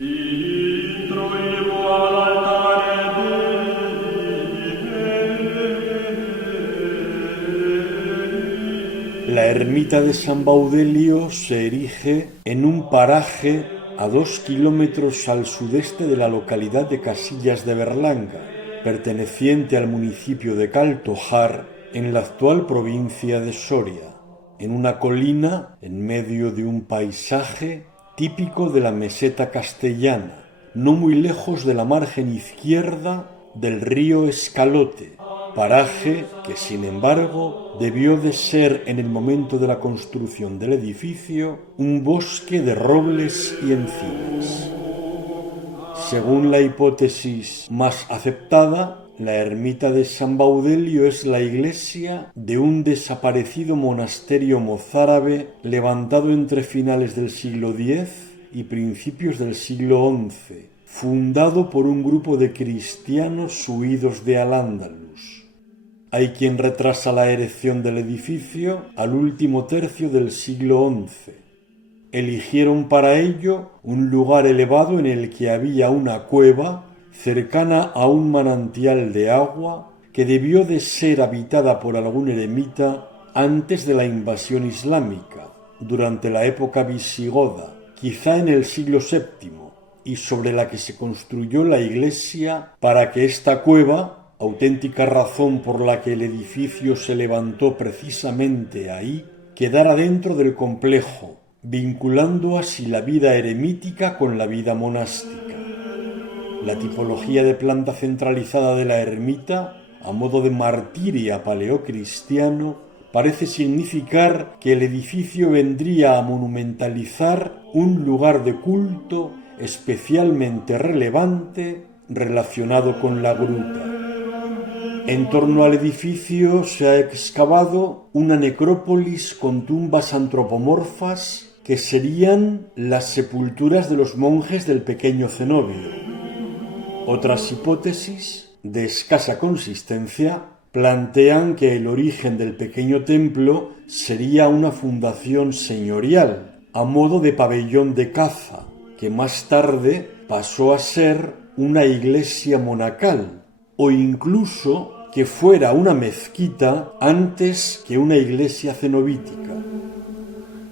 La ermita de San Baudelio se erige en un paraje a 2 kilómetros al sudeste de la localidad de Casillas de Berlanga, perteneciente al municipio de Caltojar, en la actual provincia de Soria, en una colina en medio de un paisaje típico de la meseta castellana, no muy lejos de la margen izquierda del río Escalote, paraje que, sin embargo, debió de ser en el momento de la construcción del edificio un bosque de robles y encinas. Según la hipótesis más aceptada, la ermita de San Baudelio es la iglesia de un desaparecido monasterio mozárabe levantado entre finales del siglo X y principios del siglo XI, fundado por un grupo de cristianos huidos de Al-Ándalus. Hay quien retrasa la erección del edificio al último tercio del siglo XI. Eligieron para ello un lugar elevado en el que había una cueva cercana a un manantial de agua que debió de ser habitada por algún eremita antes de la invasión islámica, durante la época visigoda, quizá en el siglo VII, y sobre la que se construyó la iglesia para que esta cueva, auténtica razón por la que el edificio se levantó precisamente ahí, quedara dentro del complejo, vinculando así la vida eremítica con la vida monástica. La tipología de planta centralizada de la ermita, a modo de martiria paleocristiano, parece significar que el edificio vendría a monumentalizar un lugar de culto especialmente relevante relacionado con la gruta. En torno al edificio se ha excavado una necrópolis con tumbas antropomorfas que serían las sepulturas de los monjes del pequeño cenobio. Otras hipótesis, de escasa consistencia, plantean que el origen del pequeño templo sería una fundación señorial, a modo de pabellón de caza, que más tarde pasó a ser una iglesia monacal, o incluso que fuera una mezquita antes que una iglesia cenobítica.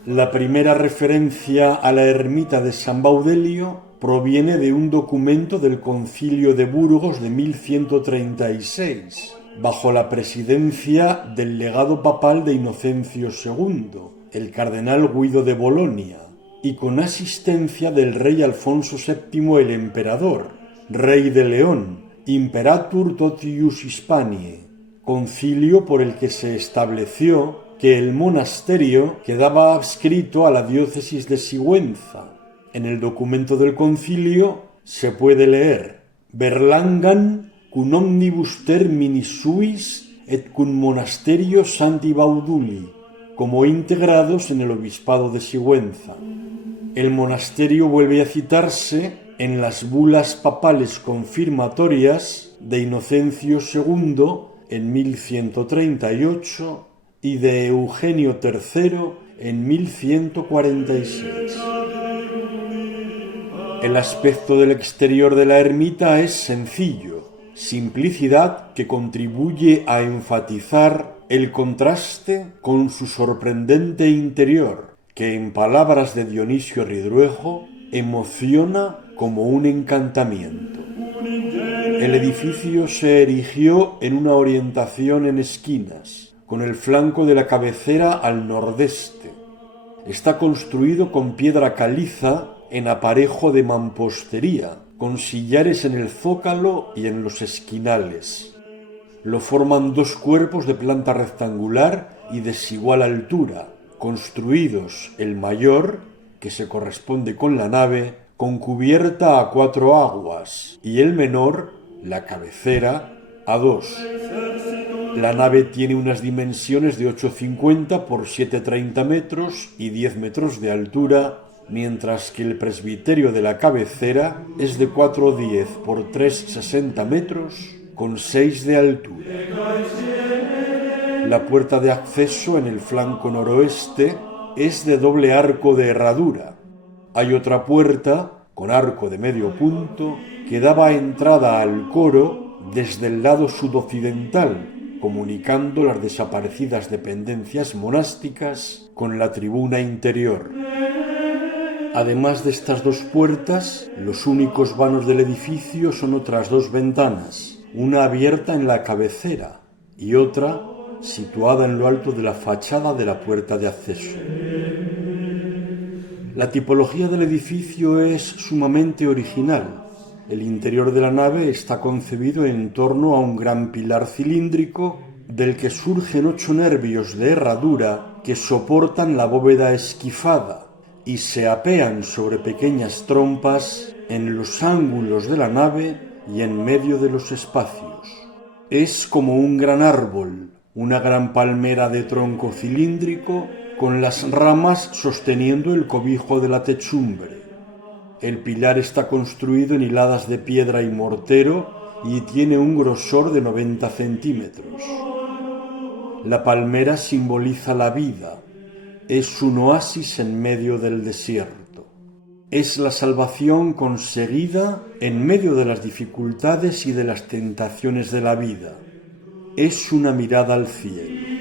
La primera referencia a la ermita de San Baudelio proviene de un documento del Concilio de Burgos de 1136, bajo la presidencia del legado papal de Inocencio II, el cardenal Guido de Bolonia, y con asistencia del rey Alfonso VII el Emperador, rey de León, Imperator totius Hispaniae, concilio por el que se estableció que el monasterio quedaba adscrito a la diócesis de Sigüenza. En el documento del concilio se puede leer: Berlangan cum omnibus termini suis et cum monasterio Santi Bauduli, como integrados en el obispado de Sigüenza. El monasterio vuelve a citarse en las bulas papales confirmatorias de Inocencio II en 1138 y de Eugenio III en 1146. El aspecto del exterior de la ermita es sencillo, simplicidad que contribuye a enfatizar el contraste con su sorprendente interior, que en palabras de Dionisio Ridruejo emociona como un encantamiento. El edificio se erigió en una orientación en esquinas, con el flanco de la cabecera al nordeste. Está construido con piedra caliza en aparejo de mampostería, con sillares en el zócalo y en los esquinales. Lo forman dos cuerpos de planta rectangular y desigual altura, construidos el mayor, que se corresponde con la nave, con cubierta a 4 aguas, y el menor, la cabecera, a 2. La nave tiene unas dimensiones de 8,50 por 7,30 metros y 10 metros de altura, mientras que el presbiterio de la cabecera es de 4,10 por 3,60 metros, con 6 de altura. La puerta de acceso en el flanco noroeste es de doble arco de herradura. Hay otra puerta con arco de medio punto, que daba entrada al coro desde el lado sudoccidental, comunicando las desaparecidas dependencias monásticas con la tribuna interior. Además de estas dos puertas, los únicos vanos del edificio son otras dos ventanas, una abierta en la cabecera y otra situada en lo alto de la fachada de la puerta de acceso. La tipología del edificio es sumamente original. El interior de la nave está concebido en torno a un gran pilar cilíndrico del que surgen 8 nervios de herradura que soportan la bóveda esquifada y se apean sobre pequeñas trompas en los ángulos de la nave y en medio de los espacios. Es como un gran árbol, una gran palmera de tronco cilíndrico con las ramas sosteniendo el cobijo de la techumbre. El pilar está construido en hiladas de piedra y mortero y tiene un grosor de 90 centímetros. La palmera simboliza la vida. Es un oasis en medio del desierto. Es la salvación conseguida en medio de las dificultades y de las tentaciones de la vida. Es una mirada al cielo.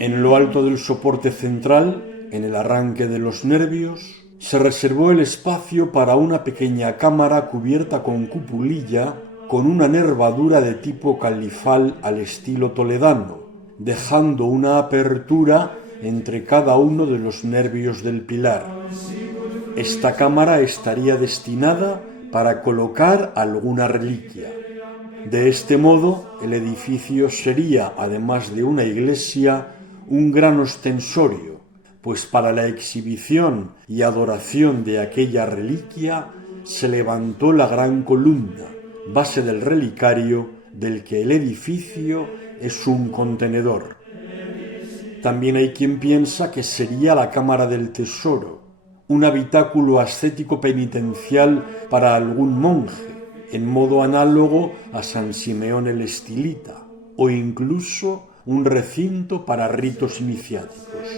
En lo alto del soporte central, en el arranque de los nervios, se reservó el espacio para una pequeña cámara cubierta con cupulilla con una nervadura de tipo califal al estilo toledano, dejando una apertura entre cada uno de los nervios del pilar. Esta cámara estaría destinada para colocar alguna reliquia. De este modo, el edificio sería, además de una iglesia, un gran ostensorio, pues para la exhibición y adoración de aquella reliquia se levantó la gran columna, base del relicario del que el edificio es un contenedor. También hay quien piensa que sería la cámara del tesoro, un habitáculo ascético penitencial para algún monje, en modo análogo a San Simeón el Estilita, o incluso un recinto para ritos iniciáticos.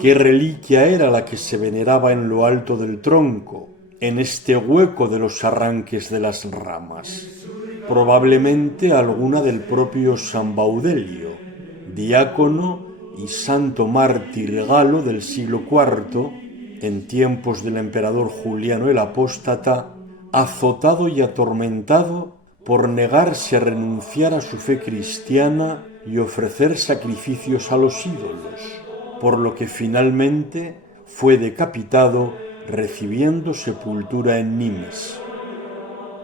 ¿Qué reliquia era la que se veneraba en lo alto del tronco, en este hueco de los arranques de las ramas? Probablemente alguna del propio San Baudelio, diácono y santo mártir galo del siglo IV, en tiempos del emperador Juliano el Apóstata, azotado y atormentado por negarse a renunciar a su fe cristiana y ofrecer sacrificios a los ídolos, por lo que finalmente fue decapitado recibiendo sepultura en Nimes.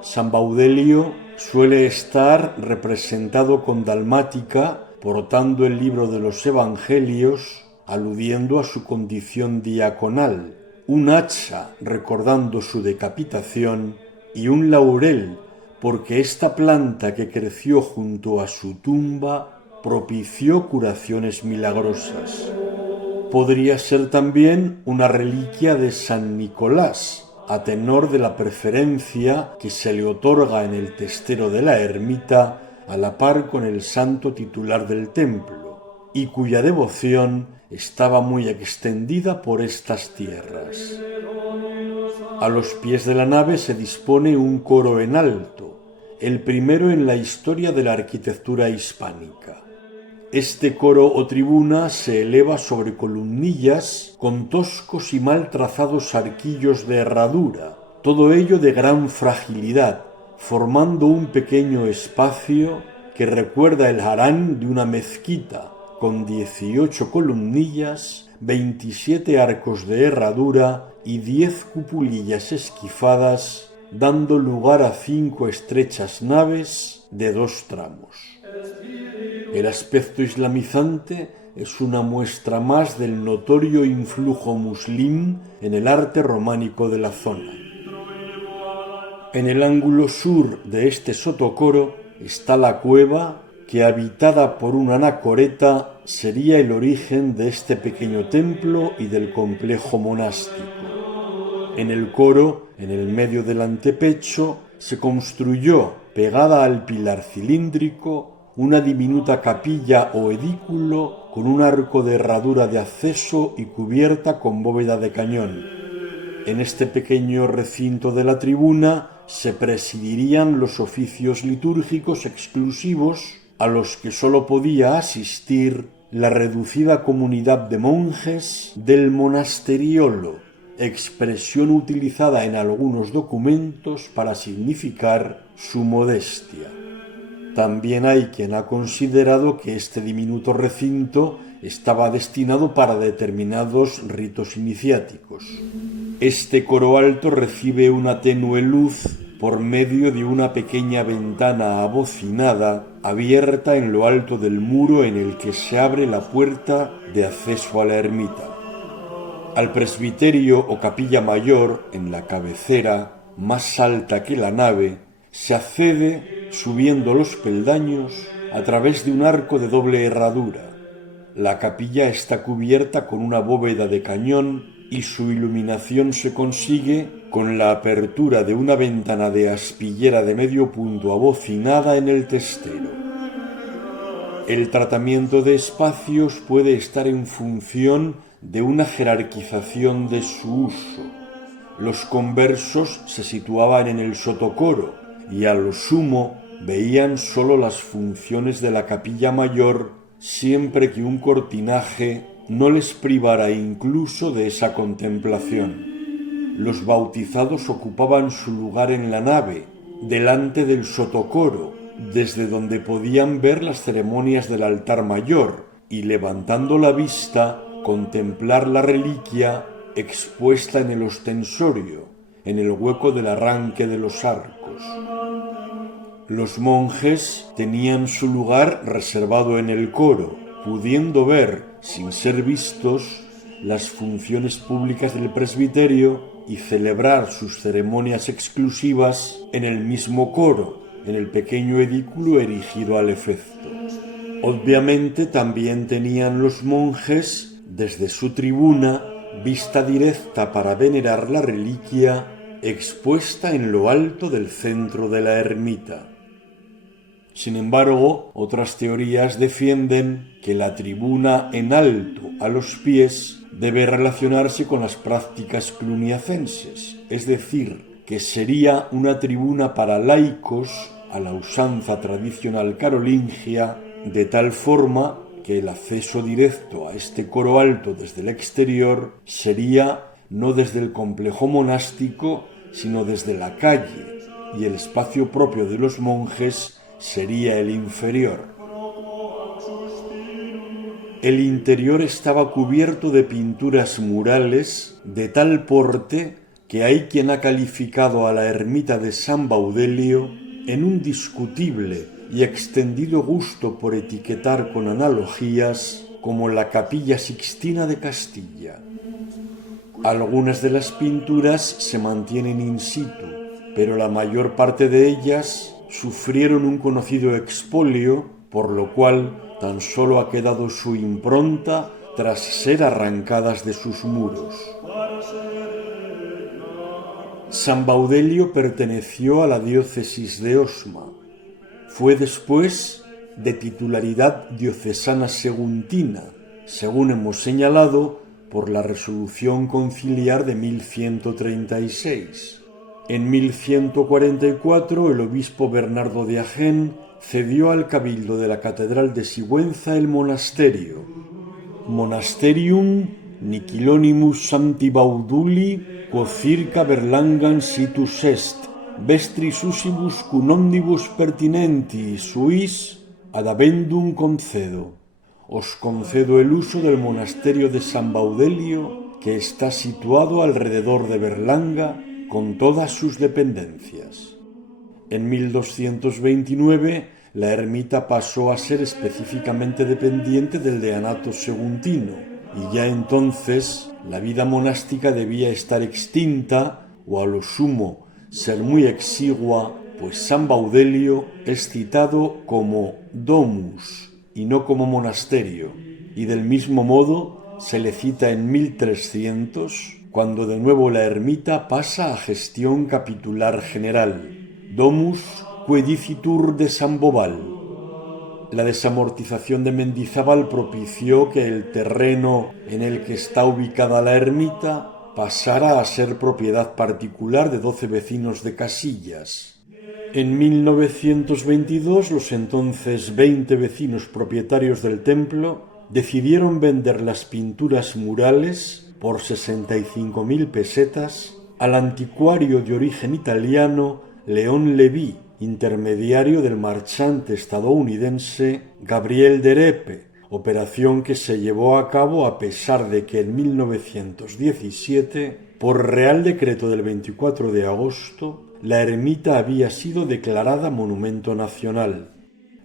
San Baudelio suele estar representado con dalmática, portando el libro de los Evangelios, aludiendo a su condición diaconal, un hacha recordando su decapitación y un laurel, porque esta planta que creció junto a su tumba propició curaciones milagrosas. Podría ser también una reliquia de San Nicolás, a tenor de la preferencia que se le otorga en el testero de la ermita a la par con el santo titular del templo, y cuya devoción estaba muy extendida por estas tierras. A los pies de la nave se dispone un coro en alto, el primero en la historia de la arquitectura hispánica. Este coro o tribuna se eleva sobre columnillas con toscos y mal trazados arquillos de herradura, todo ello de gran fragilidad, formando un pequeño espacio que recuerda el harán de una mezquita, con 18 columnillas, 27 arcos de herradura y 10 cupulillas esquifadas, dando lugar a 5 estrechas naves de 2 tramos. El aspecto islamizante es una muestra más del notorio influjo muslim en el arte románico de la zona. En el ángulo sur de este sotocoro está la cueva que, habitada por una anacoreta, sería el origen de este pequeño templo y del complejo monástico. En el coro, en el medio del antepecho, se construyó, pegada al pilar cilíndrico, una diminuta capilla o edículo con un arco de herradura de acceso y cubierta con bóveda de cañón. En este pequeño recinto de la tribuna se presidirían los oficios litúrgicos exclusivos a los que sólo podía asistir la reducida comunidad de monjes del monasteriolo, expresión utilizada en algunos documentos para significar su modestia. También hay quien ha considerado que este diminuto recinto estaba destinado para determinados ritos iniciáticos. Este coro alto recibe una tenue luz por medio de una pequeña ventana abocinada abierta en lo alto del muro en el que se abre la puerta de acceso a la ermita. Al presbiterio o capilla mayor, en la cabecera, más alta que la nave, se accede subiendo los peldaños a través de un arco de doble herradura. La capilla está cubierta con una bóveda de cañón y su iluminación se consigue con la apertura de una ventana de aspillera de medio punto abocinada en el testero. El tratamiento de espacios puede estar en función de una jerarquización de su uso. Los conversos se situaban en el sotocoro y a lo sumo veían sólo las funciones de la capilla mayor, siempre que un cortinaje no les privara incluso de esa contemplación. Los bautizados ocupaban su lugar en la nave, delante del sotocoro, desde donde podían ver las ceremonias del altar mayor y, levantando la vista, contemplar la reliquia expuesta en el ostensorio, en el hueco del arranque de los arcos. Los monjes tenían su lugar reservado en el coro, pudiendo ver, sin ser vistos, las funciones públicas del presbiterio y celebrar sus ceremonias exclusivas en el mismo coro, en el pequeño edículo erigido al efecto. Obviamente también tenían los monjes, desde su tribuna, vista directa para venerar la reliquia expuesta en lo alto del centro de la ermita. Sin embargo, otras teorías defienden que la tribuna en alto a los pies debe relacionarse con las prácticas cluniacenses, es decir, que sería una tribuna para laicos a la usanza tradicional carolingia, de tal forma que el acceso directo a este coro alto desde el exterior sería no desde el complejo monástico, sino desde la calle, y el espacio propio de los monjes sería el inferior. El interior estaba cubierto de pinturas murales de tal porte que hay quien ha calificado a la ermita de San Baudelio en un discutible y extendido gusto por etiquetar con analogías como la Capilla Sixtina de Castilla. Algunas de las pinturas se mantienen in situ, pero la mayor parte de ellas sufrieron un conocido expolio, por lo cual tan solo ha quedado su impronta tras ser arrancadas de sus muros. San Baudelio perteneció a la diócesis de Osma. Fue después de titularidad diocesana seguntina, según hemos señalado, por la resolución conciliar de 1136. En 1144 el obispo Bernardo de Agen cedió al cabildo de la catedral de Sigüenza el monasterio. Monasterium Nicilonimus Sancti Bauduli quo circa Berlangan situs est, vestris usibus cum omnibus pertinenti suis ad habendum concedo. Os concedo el uso del monasterio de San Baudelio, que está situado alrededor de Berlanga, con todas sus dependencias. En 1229, la ermita pasó a ser específicamente dependiente del deanato seguntino, y ya entonces la vida monástica debía estar extinta, o a lo sumo ser muy exigua, pues San Baudelio es citado como domus y no como monasterio, y del mismo modo se le cita en 1300, cuando de nuevo la ermita pasa a gestión capitular general, domus quaedicitur de San Bobal. La desamortización de Mendizábal propició que el terreno en el que está ubicada la ermita pasara a ser propiedad particular de 12 vecinos de Casillas. En 1922, los entonces 20 vecinos propietarios del templo decidieron vender las pinturas murales por 65.000 pesetas al anticuario de origen italiano León Leví, intermediario del marchante estadounidense Gabriel Derepe, operación que se llevó a cabo a pesar de que en 1917, por Real Decreto del 24 de agosto, la ermita había sido declarada Monumento Nacional.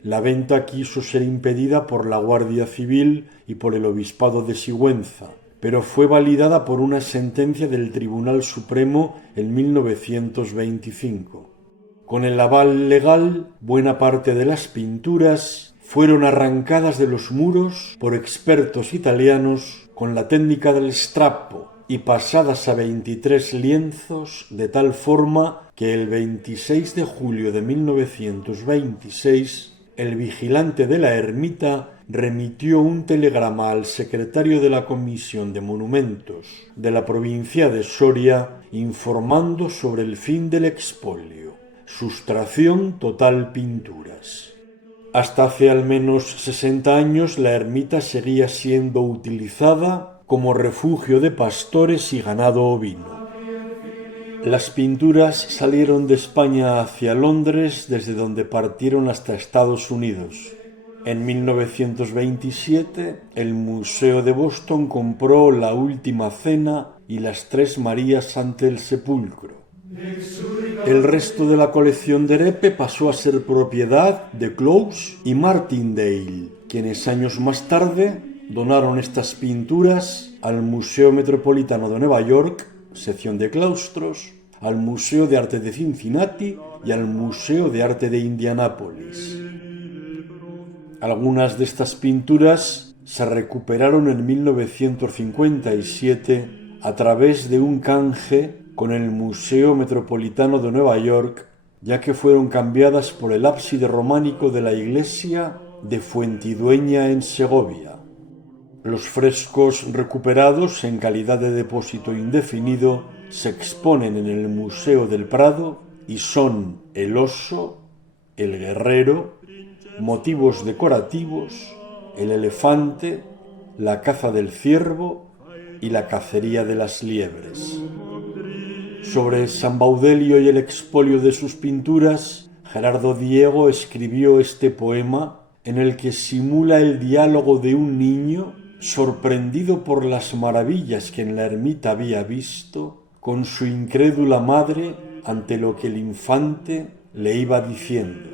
La venta quiso ser impedida por la Guardia Civil y por el Obispado de Sigüenza, pero fue validada por una sentencia del Tribunal Supremo en 1925. Con el aval legal, buena parte de las pinturas fueron arrancadas de los muros por expertos italianos con la técnica del strappo y pasadas a 23 lienzos de tal forma que el 26 de julio de 1926 el vigilante de la ermita remitió un telegrama al secretario de la Comisión de Monumentos de la provincia de Soria informando sobre el fin del expolio, sustracción total pinturas. Hasta hace al menos 60 años la ermita seguía siendo utilizada como refugio de pastores y ganado ovino. Las pinturas salieron de España hacia Londres, desde donde partieron hasta Estados Unidos. En 1927, el Museo de Boston compró La Última Cena y las Tres Marías ante el Sepulcro. El resto de la colección de Derepe pasó a ser propiedad de Close y Martindale, quienes años más tarde donaron estas pinturas al Museo Metropolitano de Nueva York, sección de claustros, al Museo de Arte de Cincinnati y al Museo de Arte de Indianápolis. Algunas de estas pinturas se recuperaron en 1957 a través de un canje con el Museo Metropolitano de Nueva York, ya que fueron cambiadas por el ábside románico de la iglesia de Fuentidueña en Segovia. Los frescos recuperados en calidad de depósito indefinido se exponen en el Museo del Prado y son el oso, el guerrero, motivos decorativos, el elefante, la caza del ciervo y la cacería de las liebres. Sobre San Baudelio y el expolio de sus pinturas, Gerardo Diego escribió este poema en el que simula el diálogo de un niño sorprendido por las maravillas que en la ermita había visto, con su incrédula madre ante lo que el infante le iba diciendo.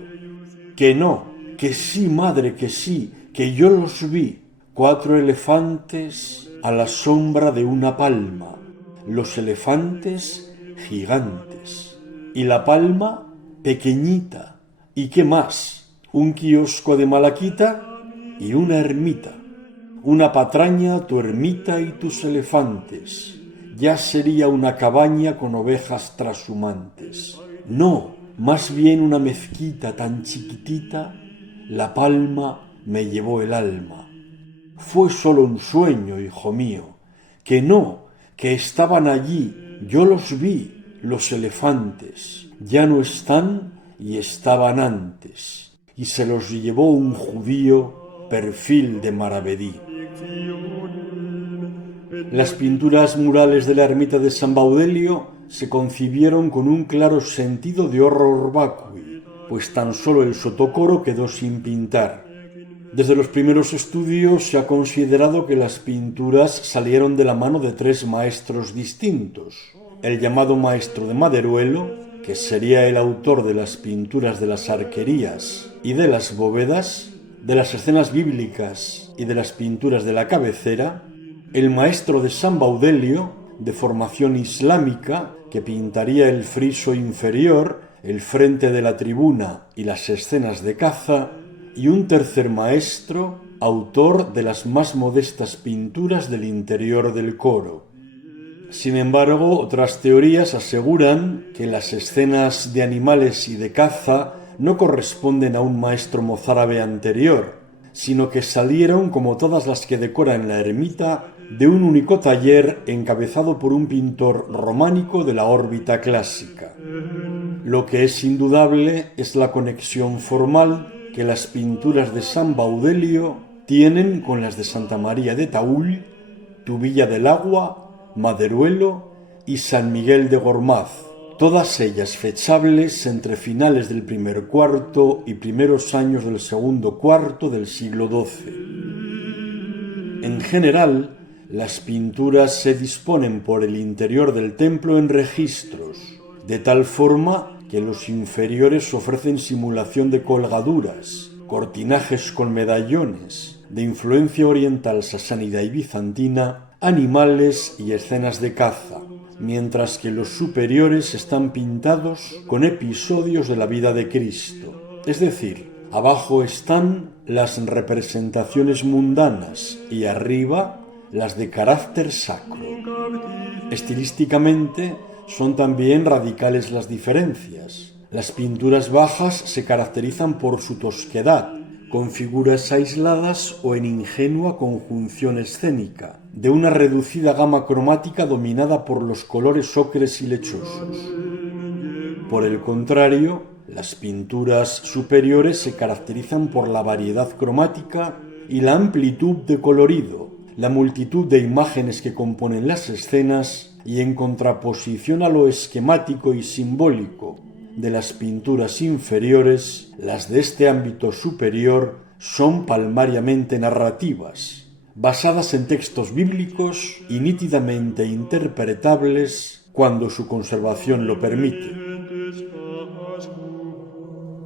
Que no, que sí, madre, que sí, que yo los vi, 4 elefantes a la sombra de una palma, los elefantes gigantes, y la palma pequeñita, ¿y qué más? Un kiosco de malaquita y una ermita. Una patraña, tu ermita y tus elefantes. Ya sería una cabaña con ovejas trashumantes. No, más bien una mezquita tan chiquitita, la palma me llevó el alma. Fue solo un sueño, hijo mío, que no, que estaban allí, yo los vi, los elefantes, ya no están y estaban antes, y se los llevó un judío, perfil de Maravedí. Las pinturas murales de la ermita de San Baudelio se concibieron con un claro sentido de horror vacui, pues tan solo el sotocoro quedó sin pintar. Desde los primeros estudios se ha considerado que las pinturas salieron de la mano de 3 maestros distintos. El llamado maestro de Maderuelo, que sería el autor de las pinturas de las arquerías y de las bóvedas, de las escenas bíblicas y de las pinturas de la cabecera, el maestro de San Baudelio, de formación islámica, que pintaría el friso inferior, el frente de la tribuna y las escenas de caza, y un tercer maestro, autor de las más modestas pinturas del interior del coro. Sin embargo, otras teorías aseguran que las escenas de animales y de caza no corresponden a un maestro mozárabe anterior, sino que salieron, como todas las que decoran la ermita, de un único taller encabezado por un pintor románico de la órbita clásica. Lo que es indudable es la conexión formal que las pinturas de San Baudelio tienen con las de Santa María de Taúl, Tubilla del Agua, Maderuelo y San Miguel de Gormaz, todas ellas fechables entre finales del primer cuarto y primeros años del segundo cuarto del siglo XII. En general, las pinturas se disponen por el interior del templo en registros, de tal forma que los inferiores ofrecen simulación de colgaduras, cortinajes con medallones, de influencia oriental sasánida y bizantina, animales y escenas de caza, mientras que los superiores están pintados con episodios de la vida de Cristo, es decir, abajo están las representaciones mundanas y arriba las de carácter sacro. Estilísticamente son también radicales las diferencias. Las pinturas bajas se caracterizan por su tosquedad, con figuras aisladas o en ingenua conjunción escénica, de una reducida gama cromática dominada por los colores ocres y lechosos. Por el contrario, las pinturas superiores se caracterizan por la variedad cromática y la amplitud de colorido, la multitud de imágenes que componen las escenas y en contraposición a lo esquemático y simbólico de las pinturas inferiores, las de este ámbito superior son palmariamente narrativas, basadas en textos bíblicos y nítidamente interpretables cuando su conservación lo permite.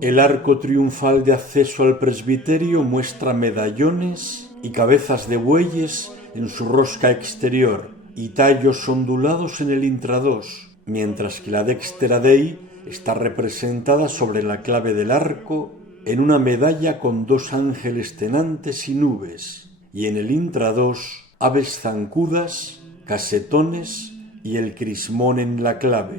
El arco triunfal de acceso al presbiterio muestra medallones y cabezas de bueyes en su rosca exterior y tallos ondulados en el intradós, mientras que la Dextera Dei está representada sobre la clave del arco en una medalla con dos ángeles tenantes y nubes, y en el intradós aves zancudas, casetones y el crismón en la clave.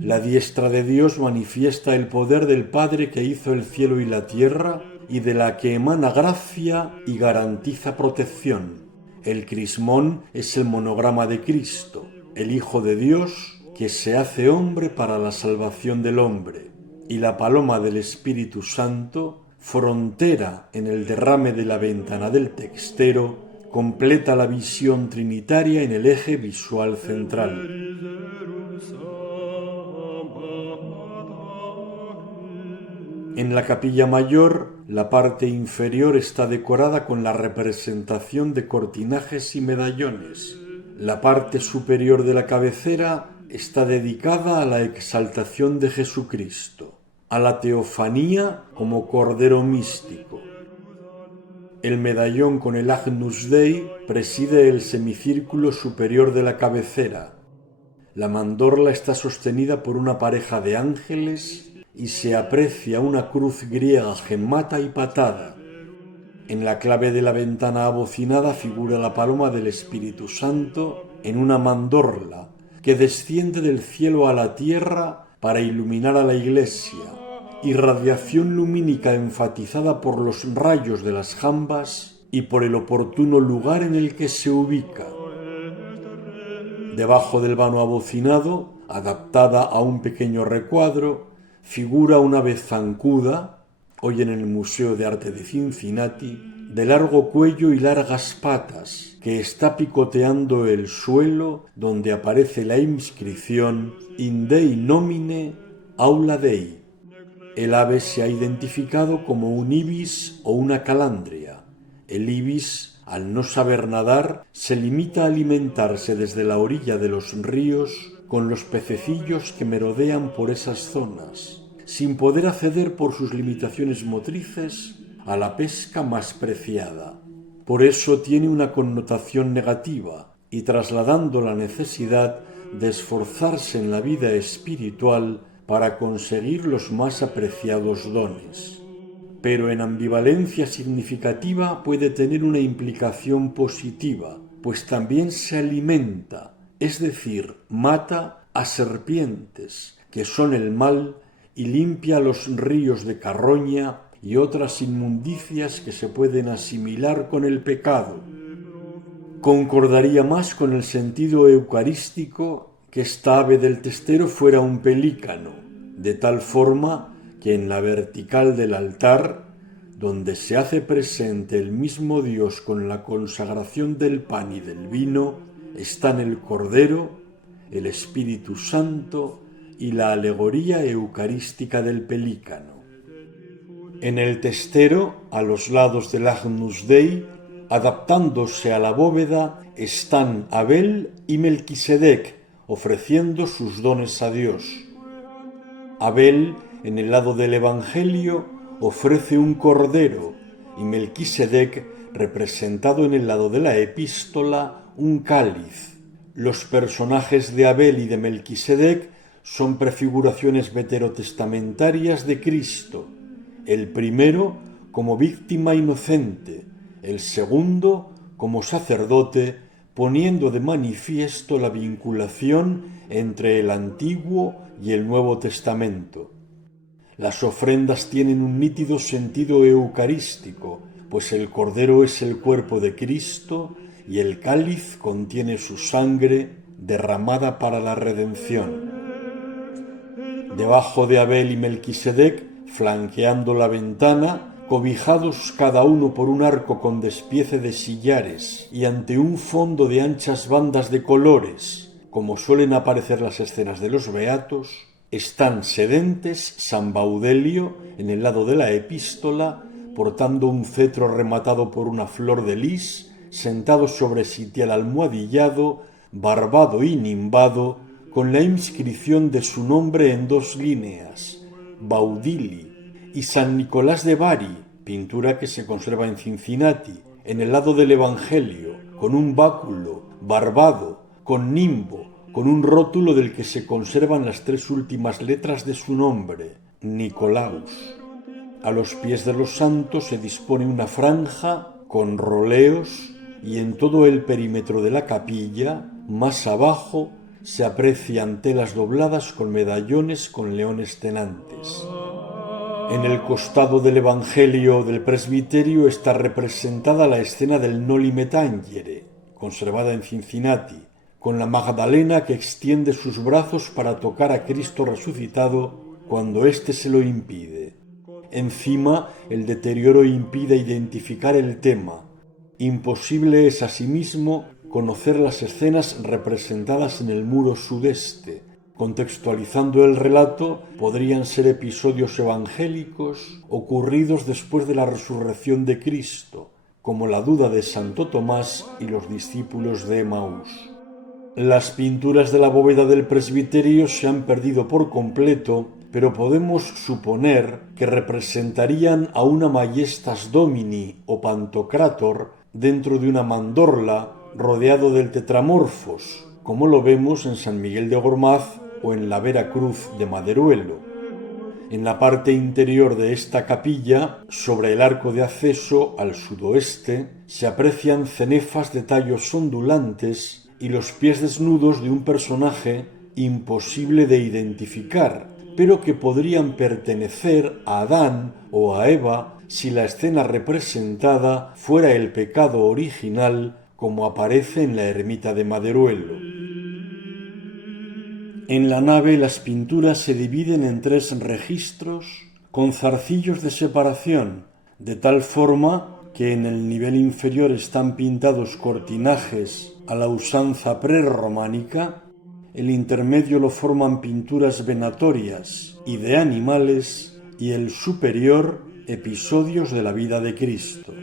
La diestra de Dios manifiesta el poder del Padre que hizo el cielo y la tierra y de la que emana gracia y garantiza protección. El crismón es el monograma de Cristo, el Hijo de Dios que se hace hombre para la salvación del hombre, y la paloma del Espíritu Santo, frontera en el derrame de la ventana del textero, completa la visión trinitaria en el eje visual central. En la capilla mayor, la parte inferior está decorada con la representación de cortinajes y medallones. La parte superior de la cabecera está dedicada a la exaltación de Jesucristo, a la teofanía como Cordero místico. El medallón con el Agnus Dei preside el semicírculo superior de la cabecera. La mandorla está sostenida por una pareja de ángeles y se aprecia una cruz griega gemata y patada. En la clave de la ventana abocinada figura la paloma del Espíritu Santo en una mandorla que desciende del cielo a la tierra para iluminar a la Iglesia, irradiación lumínica enfatizada por los rayos de las jambas y por el oportuno lugar en el que se ubica. Debajo del vano abocinado, adaptada a un pequeño recuadro, figura una ave zancuda, hoy en el Museo de Arte de Cincinnati, de largo cuello y largas patas, que está picoteando el suelo donde aparece la inscripción In Dei Nomine Aula Dei. El ave se ha identificado como un ibis o una calandria. El ibis, al no saber nadar, se limita a alimentarse desde la orilla de los ríos con los pececillos que merodean por esas zonas, sin poder acceder por sus limitaciones motrices a la pesca más preciada. Por eso tiene una connotación negativa y trasladando la necesidad de esforzarse en la vida espiritual para conseguir los más apreciados dones. Pero en ambivalencia significativa puede tener una implicación positiva, pues también se alimenta, es decir, mata a serpientes, que son el mal, y limpia los ríos de carroña y otras inmundicias que se pueden asimilar con el pecado. Concordaría más con el sentido eucarístico que esta ave del testero fuera un pelícano, de tal forma que en la vertical del altar, donde se hace presente el mismo Dios con la consagración del pan y del vino, están el Cordero, el Espíritu Santo y la alegoría eucarística del pelícano. En el testero, a los lados del Agnus Dei, adaptándose a la bóveda, están Abel y Melquisedec, ofreciendo sus dones a Dios. Abel, en el lado del Evangelio, ofrece un cordero, y Melquisedec, representado en el lado de la epístola, un cáliz. Los personajes de Abel y de Melquisedec son prefiguraciones veterotestamentarias de Cristo, el primero como víctima inocente, el segundo como sacerdote, poniendo de manifiesto la vinculación entre el Antiguo y el Nuevo Testamento. Las ofrendas tienen un nítido sentido eucarístico, pues el Cordero es el cuerpo de Cristo y el cáliz contiene su sangre derramada para la redención. Debajo de Abel y Melquisedec, flanqueando la ventana, cobijados cada uno por un arco con despiece de sillares y ante un fondo de anchas bandas de colores, como suelen aparecer las escenas de los beatos, están sedentes San Baudelio en el lado de la epístola, portando un cetro rematado por una flor de lis, sentado sobre sitial almohadillado, barbado y nimbado, con la inscripción de su nombre en 2 líneas, Baudili, y San Nicolás de Bari, pintura que se conserva en Cincinnati, en el lado del Evangelio, con un báculo, barbado, con nimbo, con un rótulo del que se conservan las 3 últimas letras de su nombre, Nicolaus. A los pies de los santos se dispone una franja con roleos y en todo el perímetro de la capilla, más abajo, se aprecian telas dobladas con medallones con leones tenantes. En el costado del Evangelio del presbiterio está representada la escena del Noli me tangere, conservada en Cincinnati, con la Magdalena que extiende sus brazos para tocar a Cristo resucitado cuando éste se lo impide. Encima, el deterioro impide identificar el tema. Imposible es asimismo conocer las escenas representadas en el muro sudeste. Contextualizando el relato, podrían ser episodios evangélicos ocurridos después de la resurrección de Cristo, como la duda de Santo Tomás y los discípulos de Emaús. Las pinturas de la bóveda del presbiterio se han perdido por completo, pero podemos suponer que representarían a una Majestas Domini o Pantocrátor dentro de una mandorla rodeado del Tetramorfos, como lo vemos en San Miguel de Gormaz o en la Vera Cruz de Maderuelo. En la parte interior de esta capilla, sobre el arco de acceso al sudoeste, se aprecian cenefas de tallos ondulantes y los pies desnudos de un personaje imposible de identificar, pero que podrían pertenecer a Adán o a Eva si la escena representada fuera el pecado original, como aparece en la ermita de Maderuelo. En la nave las pinturas se dividen en 3 registros con zarcillos de separación, de tal forma que en el nivel inferior están pintados cortinajes a la usanza prerrománica, el intermedio lo forman pinturas venatorias y de animales y el superior episodios de la vida de Cristo.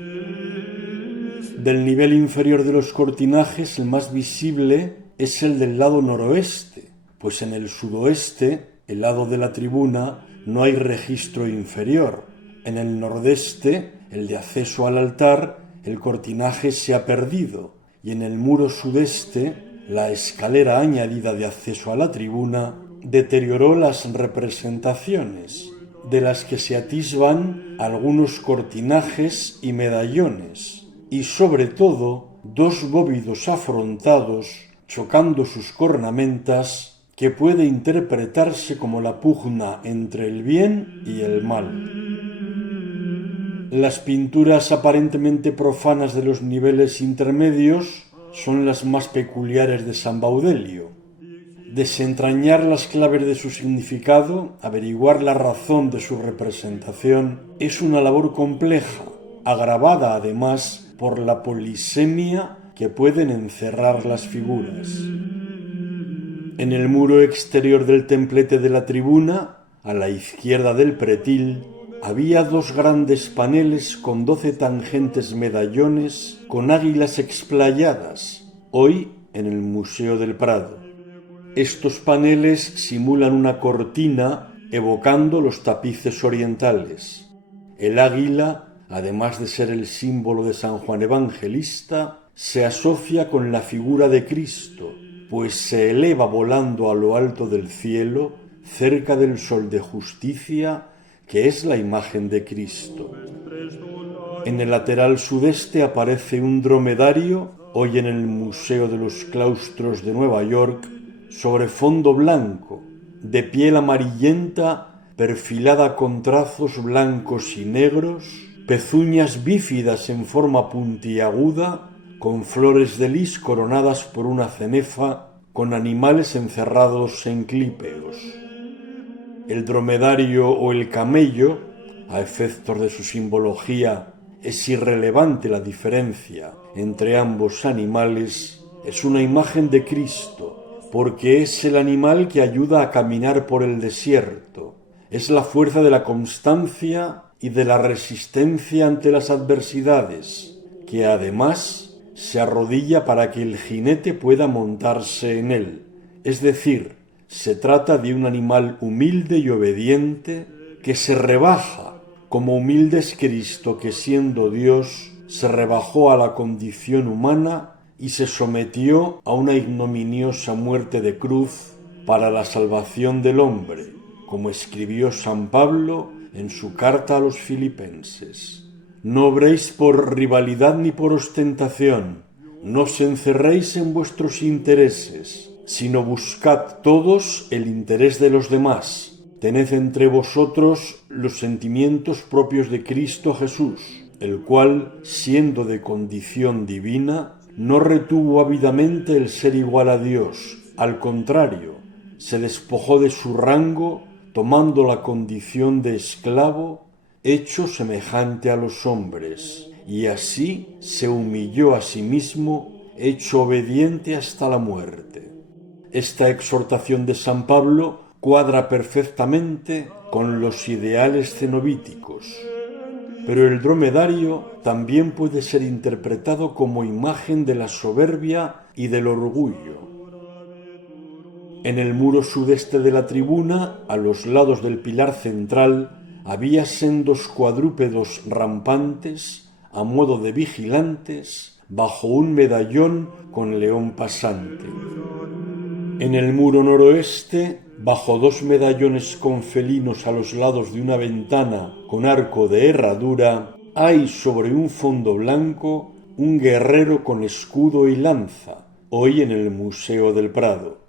Del nivel inferior de los cortinajes el más visible es el del lado noroeste, pues en el sudoeste, el lado de la tribuna, no hay registro inferior. En el nordeste, el de acceso al altar, el cortinaje se ha perdido, y en el muro sudeste, la escalera añadida de acceso a la tribuna deterioró las representaciones, de las que se atisban algunos cortinajes y medallones, y sobre todo 2 bóvidos afrontados chocando sus cornamentas, que puede interpretarse como la pugna entre el bien y el mal. Las pinturas aparentemente profanas de los niveles intermedios son las más peculiares de San Baudelio. Desentrañar las claves de su significado, averiguar la razón de su representación, es una labor compleja, agravada además por la polisemia que pueden encerrar las figuras. En el muro exterior del templete de la tribuna, a la izquierda del pretil, había dos grandes paneles con 12 tangentes medallones con águilas explayadas, hoy en el Museo del Prado. Estos paneles simulan una cortina evocando los tapices orientales. El águila, además de ser el símbolo de San Juan Evangelista, se asocia con la figura de Cristo, pues se eleva volando a lo alto del cielo, cerca del sol de justicia, que es la imagen de Cristo. En el lateral sudeste aparece un dromedario, hoy en el Museo de los Claustros de Nueva York, sobre fondo blanco, de piel amarillenta, perfilada con trazos blancos y negros, pezuñas bífidas en forma puntiaguda, con flores de lis coronadas por una cenefa, con animales encerrados en clípeos. El dromedario o el camello, a efectos de su simbología, es irrelevante la diferencia entre ambos animales, es una imagen de Cristo, porque es el animal que ayuda a caminar por el desierto, es la fuerza de la constancia y de la resistencia ante las adversidades, que además se arrodilla para que el jinete pueda montarse en él. Es decir, se trata de un animal humilde y obediente que se rebaja, como humilde es Cristo que siendo Dios se rebajó a la condición humana y se sometió a una ignominiosa muerte de cruz para la salvación del hombre, como escribió San Pablo en su carta a los Filipenses. No obréis por rivalidad ni por ostentación, no os encerréis en vuestros intereses, sino buscad todos el interés de los demás. Tened entre vosotros los sentimientos propios de Cristo Jesús, el cual, siendo de condición divina, no retuvo ávidamente el ser igual a Dios, al contrario, se despojó de su rango, tomando la condición de esclavo, hecho semejante a los hombres, y así se humilló a sí mismo, hecho obediente hasta la muerte. Esta exhortación de San Pablo cuadra perfectamente con los ideales cenobíticos, pero el dromedario también puede ser interpretado como imagen de la soberbia y del orgullo. En el muro sudeste de la tribuna, a los lados del pilar central, había sendos cuadrúpedos rampantes, a modo de vigilantes, bajo un medallón con león pasante. En el muro noroeste, bajo dos medallones con felinos a los lados de una ventana con arco de herradura, hay sobre un fondo blanco un guerrero con escudo y lanza, hoy en el Museo del Prado.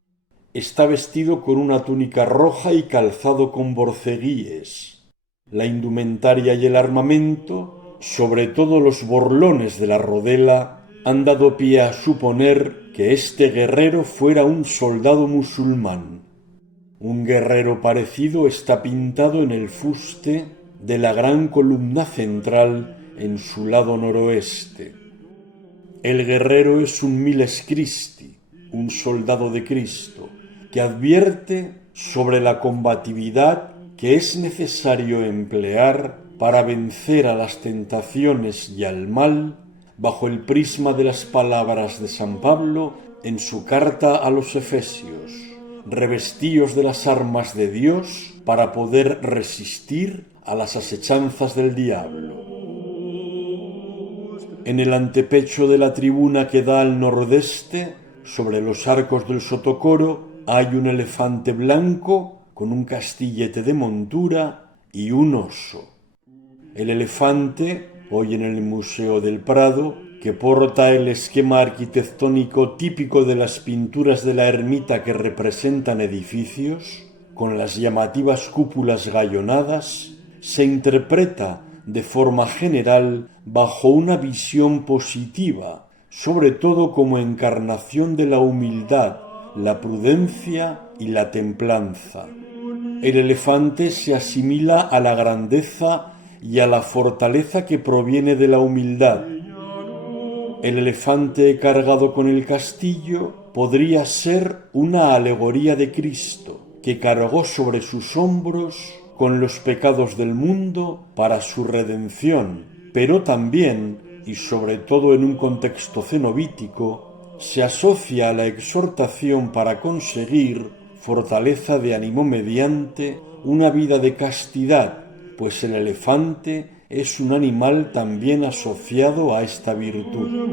Está vestido con una túnica roja y calzado con borceguíes. La indumentaria y el armamento, sobre todo los borlones de la rodela, han dado pie a suponer que este guerrero fuera un soldado musulmán. Un guerrero parecido está pintado en el fuste de la gran columna central en su lado noroeste. El guerrero es un Miles Christi, un soldado de Cristo, que advierte sobre la combatividad que es necesario emplear para vencer a las tentaciones y al mal bajo el prisma de las palabras de San Pablo en su carta a los Efesios: revestíos de las armas de Dios para poder resistir a las asechanzas del diablo. En el antepecho de la tribuna que da al nordeste, sobre los arcos del sotocoro, hay un elefante blanco con un castillete de montura y un oso. El elefante, hoy en el Museo del Prado, que porta el esquema arquitectónico típico de las pinturas de la ermita que representan edificios, con las llamativas cúpulas gallonadas, se interpreta de forma general bajo una visión positiva sobre todo como encarnación de la humildad, la prudencia y la templanza. El elefante se asimila a la grandeza y a la fortaleza que proviene de la humildad. El elefante cargado con el castillo podría ser una alegoría de Cristo, que cargó sobre sus hombros con los pecados del mundo para su redención, pero también, y sobre todo en un contexto cenobítico, se asocia a la exhortación para conseguir fortaleza de ánimo mediante una vida de castidad, pues el elefante es un animal también asociado a esta virtud.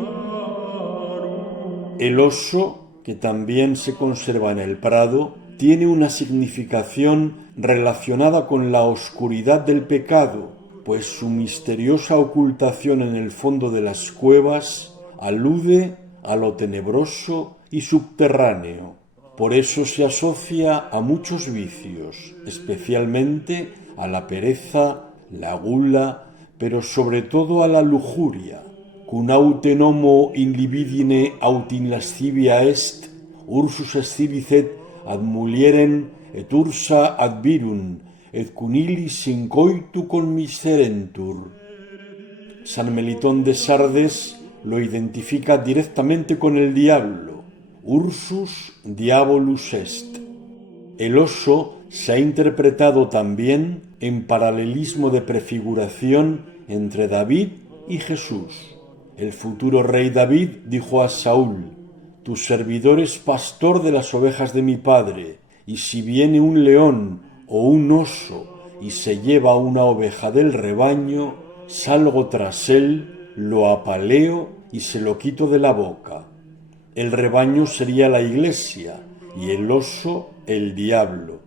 El oso, que también se conserva en el Prado, tiene una significación relacionada con la oscuridad del pecado, pues su misteriosa ocultación en el fondo de las cuevas alude a lo tenebroso y subterráneo. Por eso se asocia a muchos vicios, especialmente a la pereza, la gula, pero sobre todo a la lujuria. Cum autem homo in libidine aut in lascivia est, ursus escivicet ad mulierem et ursa ad virum, et cum illis in coitu commiserentur. San Melitón de Sardes lo identifica directamente con el diablo. Ursus diabolus est. El oso se ha interpretado también en paralelismo de prefiguración entre David y Jesús. El futuro rey David dijo a Saúl: tu servidor es pastor de las ovejas de mi padre, y si viene un león o un oso y se lleva una oveja del rebaño, salgo tras él, lo apaleo y se lo quito de la boca. El rebaño sería la iglesia y el oso el diablo.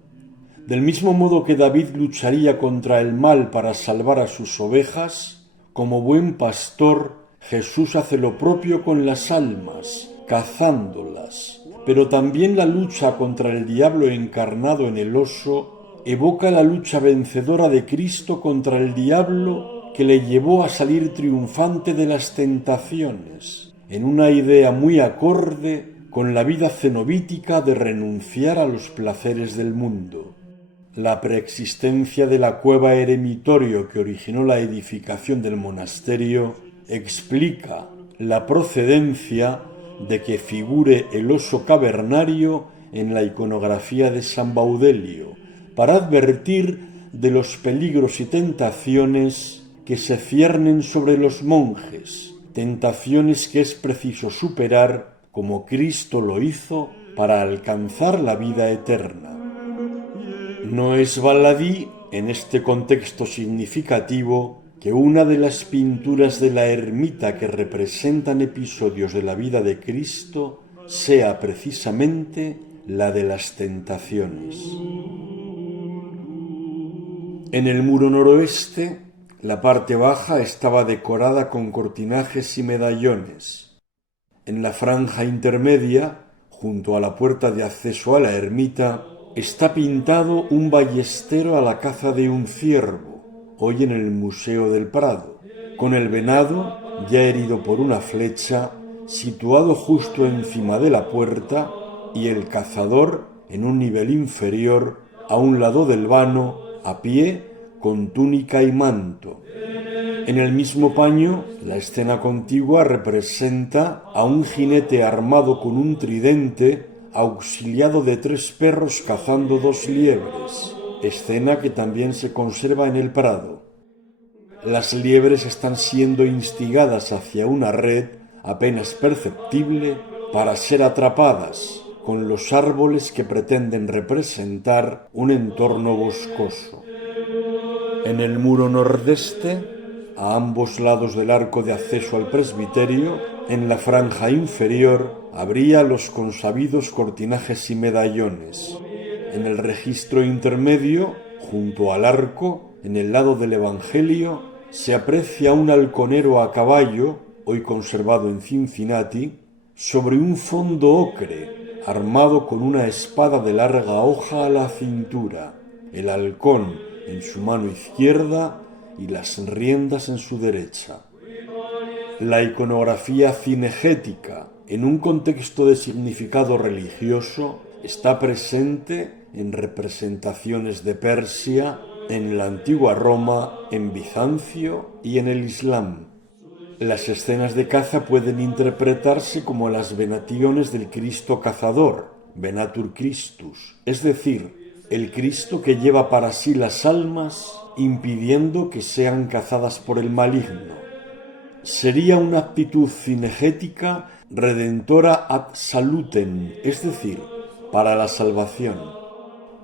Del mismo modo que David lucharía contra el mal para salvar a sus ovejas, como buen pastor, Jesús hace lo propio con las almas, cazándolas. Pero también la lucha contra el diablo encarnado en el oso evoca la lucha vencedora de Cristo contra el diablo que le llevó a salir triunfante de las tentaciones, en una idea muy acorde con la vida cenobítica de renunciar a los placeres del mundo. La preexistencia de la cueva eremitorio que originó la edificación del monasterio explica la procedencia de que figure el oso cavernario en la iconografía de San Baudelio, para advertir de los peligros y tentaciones que se ciernen sobre los monjes, tentaciones que es preciso superar como Cristo lo hizo para alcanzar la vida eterna. No es baladí, en este contexto significativo, que una de las pinturas de la ermita que representan episodios de la vida de Cristo sea precisamente la de las tentaciones. En el muro noroeste, la parte baja estaba decorada con cortinajes y medallones. En la franja intermedia, junto a la puerta de acceso a la ermita, está pintado un ballestero a la caza de un ciervo, hoy en el Museo del Prado, con el venado, ya herido por una flecha, situado justo encima de la puerta, y el cazador en un nivel inferior, a un lado del vano, a pie, con túnica y manto. En el mismo paño, la escena contigua representa a un jinete armado con un tridente, auxiliado de 3 perros cazando 2 liebres, escena que también se conserva en el Prado. Las liebres están siendo instigadas hacia una red apenas perceptible para ser atrapadas, con los árboles que pretenden representar un entorno boscoso. En el muro nordeste, a ambos lados del arco de acceso al presbiterio, en la franja inferior, habría los consabidos cortinajes y medallones. En el registro intermedio, junto al arco, en el lado del Evangelio, se aprecia un halconero a caballo, hoy conservado en Cincinnati, sobre un fondo ocre, armado con una espada de larga hoja a la cintura, el halcón en su mano izquierda y las riendas en su derecha. La iconografía cinegética, en un contexto de significado religioso, está presente en representaciones de Persia, en la antigua Roma, en Bizancio y en el Islam. Las escenas de caza pueden interpretarse como las venaciones del Cristo cazador, Venatur Christus, es decir, el Cristo que lleva para sí las almas, impidiendo que sean cazadas por el maligno. Sería una actitud cinegética redentora ad salutem, es decir, para la salvación,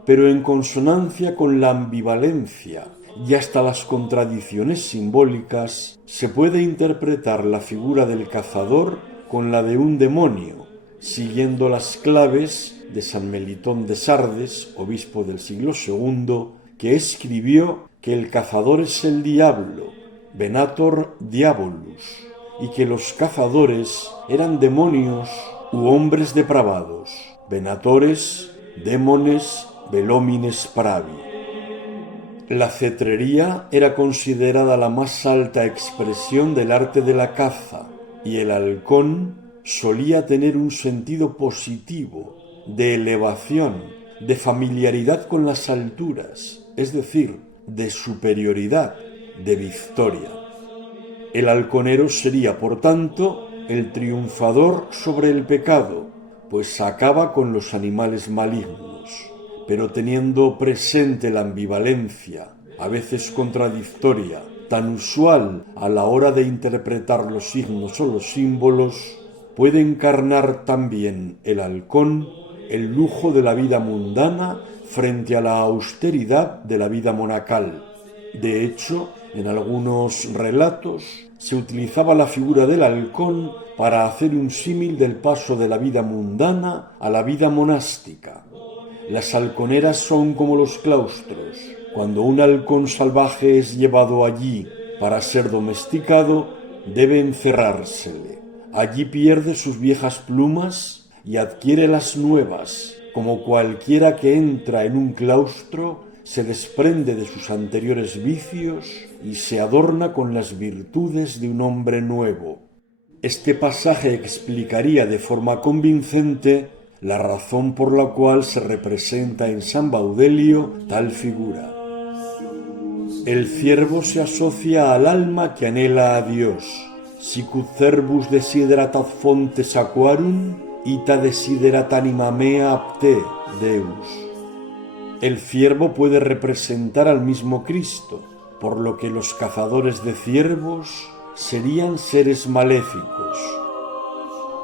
pero en consonancia con la ambivalencia y hasta las contradicciones simbólicas, se puede interpretar la figura del cazador con la de un demonio, siguiendo las claves de San Melitón de Sardes, obispo del siglo II, que escribió que el cazador es el diablo, Venator Diabolus, y que los cazadores eran demonios u hombres depravados, Venatores, Demones, Velomines Pravi. La cetrería era considerada la más alta expresión del arte de la caza, y el halcón solía tener un sentido positivo, de elevación, de familiaridad con las alturas, es decir, de superioridad, de victoria. El halconero sería, por tanto, el triunfador sobre el pecado, pues acaba con los animales malignos, pero teniendo presente la ambivalencia, a veces contradictoria, tan usual a la hora de interpretar los signos o los símbolos, puede encarnar también el halcón el lujo de la vida mundana frente a la austeridad de la vida monacal. De hecho, en algunos relatos se utilizaba la figura del halcón para hacer un símil del paso de la vida mundana a la vida monástica. Las halconeras son como los claustros. Cuando un halcón salvaje es llevado allí para ser domesticado, debe encerrársele. Allí pierde sus viejas plumas y adquiere las nuevas, como cualquiera que entra en un claustro se desprende de sus anteriores vicios y se adorna con las virtudes de un hombre nuevo. Este pasaje explicaría de forma convincente la razón por la cual se representa en San Baudelio tal figura. El ciervo se asocia al alma que anhela a Dios. Sicut cervus desiderat ad fontes aquarum, ita desiderat anima mea apte Deus. El ciervo puede representar al mismo Cristo, por lo que los cazadores de ciervos serían seres maléficos.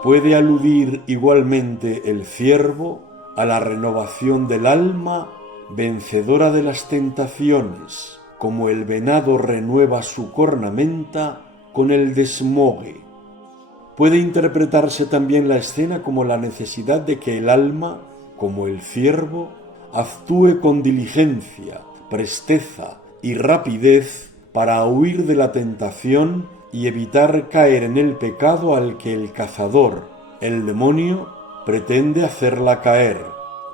Puede aludir igualmente el ciervo a la renovación del alma vencedora de las tentaciones, como el venado renueva su cornamenta con el desmogue. Puede interpretarse también la escena como la necesidad de que el alma, como el ciervo, actúe con diligencia, presteza y rapidez para huir de la tentación y evitar caer en el pecado al que el cazador, el demonio, pretende hacerla caer,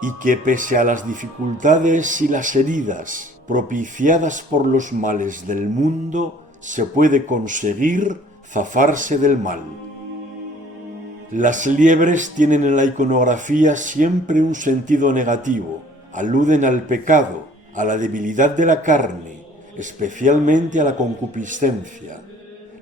y que pese a las dificultades y las heridas propiciadas por los males del mundo, se puede conseguir zafarse del mal. Las liebres tienen en la iconografía siempre un sentido negativo, aluden al pecado, a la debilidad de la carne, especialmente a la concupiscencia.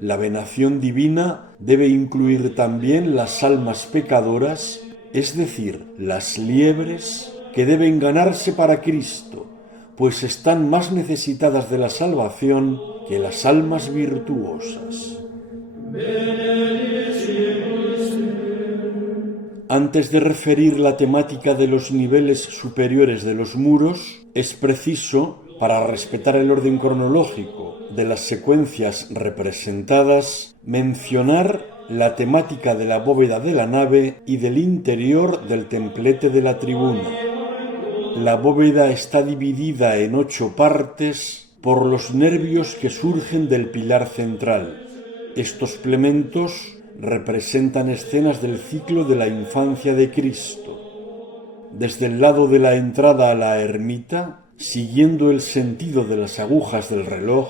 La venación divina debe incluir también las almas pecadoras, es decir, las liebres que deben ganarse para Cristo, pues están más necesitadas de la salvación que las almas virtuosas. Antes de referir la temática de los niveles superiores de los muros, es preciso, para respetar el orden cronológico de las secuencias representadas, mencionar la temática de la bóveda de la nave y del interior del templete de la tribuna. La bóveda está dividida en 8 partes por los nervios que surgen del pilar central. Estos plementos representan escenas del ciclo de la infancia de Cristo. Desde el lado de la entrada a la ermita, siguiendo el sentido de las agujas del reloj,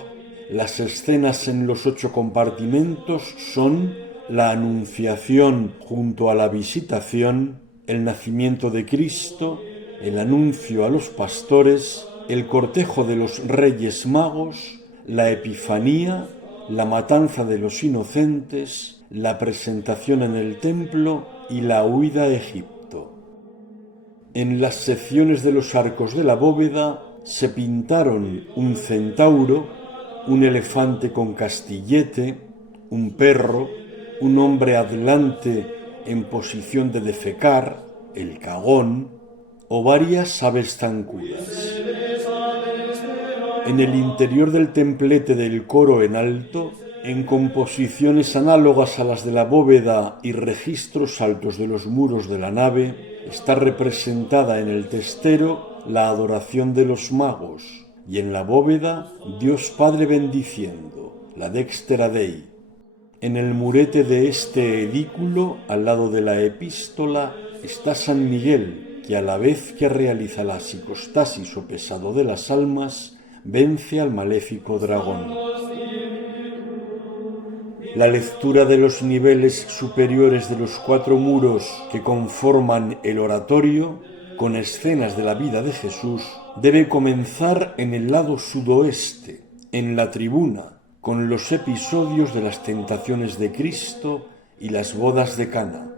Las escenas en los 8 compartimentos son la Anunciación junto a la Visitación, el nacimiento de Cristo, el anuncio a los pastores, el cortejo de los Reyes Magos, la Epifanía, la matanza de los inocentes, la presentación en el templo y la huida a Egipto. En las secciones de los arcos de la bóveda se pintaron un centauro, un elefante con castillete, un perro, un hombre adelante en posición de defecar, el cagón, o varias aves zancudas. En el interior del templete del coro en alto, en composiciones análogas a las de la bóveda y registros altos de los muros de la nave, está representada en el testero la adoración de los magos, y en la bóveda Dios Padre bendiciendo, la Dextera Dei. En el murete de este edículo, al lado de la epístola, está San Miguel, que a la vez que realiza la psicostasis o pesado de las almas, vence al maléfico dragón. La lectura de los niveles superiores de los 4 muros que conforman el oratorio, con escenas de la vida de Jesús, debe comenzar en el lado sudoeste, en la tribuna, con los episodios de las tentaciones de Cristo y las bodas de Cana.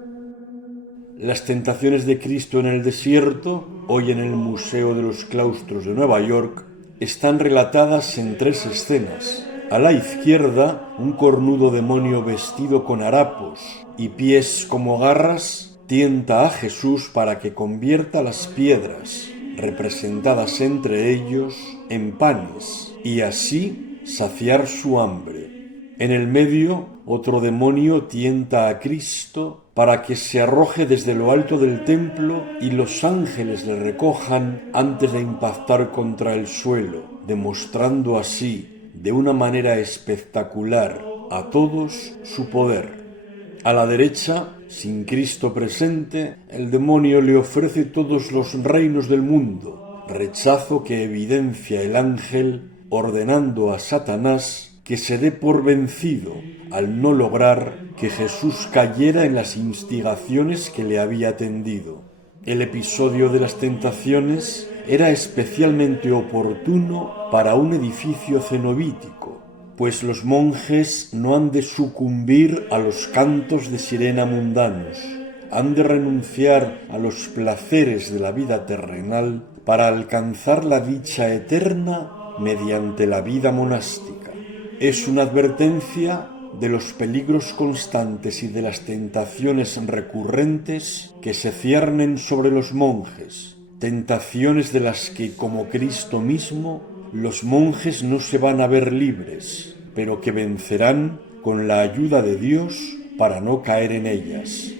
Las tentaciones de Cristo en el desierto, hoy en el Museo de los Claustros de Nueva York, están relatadas en 3 escenas. A la izquierda, un cornudo demonio vestido con harapos y pies como garras tienta a Jesús para que convierta las piedras, representadas entre ellos, en panes, y así saciar su hambre. En el medio, otro demonio tienta a Cristo para que se arroje desde lo alto del templo y los ángeles le recojan antes de impactar contra el suelo, demostrando así, de una manera espectacular, a todos su poder. A la derecha, sin Cristo presente, el demonio le ofrece todos los reinos del mundo, rechazo que evidencia el ángel ordenando a Satanás que se dé por vencido al no lograr que Jesús cayera en las instigaciones que le había tendido. El episodio de las tentaciones era especialmente oportuno para un edificio cenobítico, pues los monjes no han de sucumbir a los cantos de sirena mundanos, han de renunciar a los placeres de la vida terrenal para alcanzar la dicha eterna mediante la vida monástica. Es una advertencia de los peligros constantes y de las tentaciones recurrentes que se ciernen sobre los monjes, tentaciones de las que, como Cristo mismo, los monjes no se van a ver libres, pero que vencerán con la ayuda de Dios para no caer en ellas.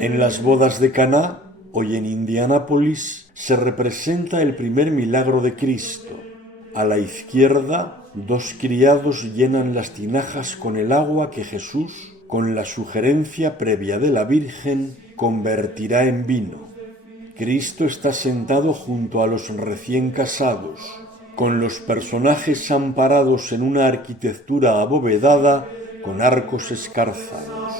En las bodas de Caná, hoy en Indianápolis, se representa el primer milagro de Cristo. A la izquierda, 2 criados llenan las tinajas con el agua que Jesús, con la sugerencia previa de la Virgen, convertirá en vino. Cristo está sentado junto a los recién casados, con los personajes amparados en una arquitectura abovedada con arcos escarzanos.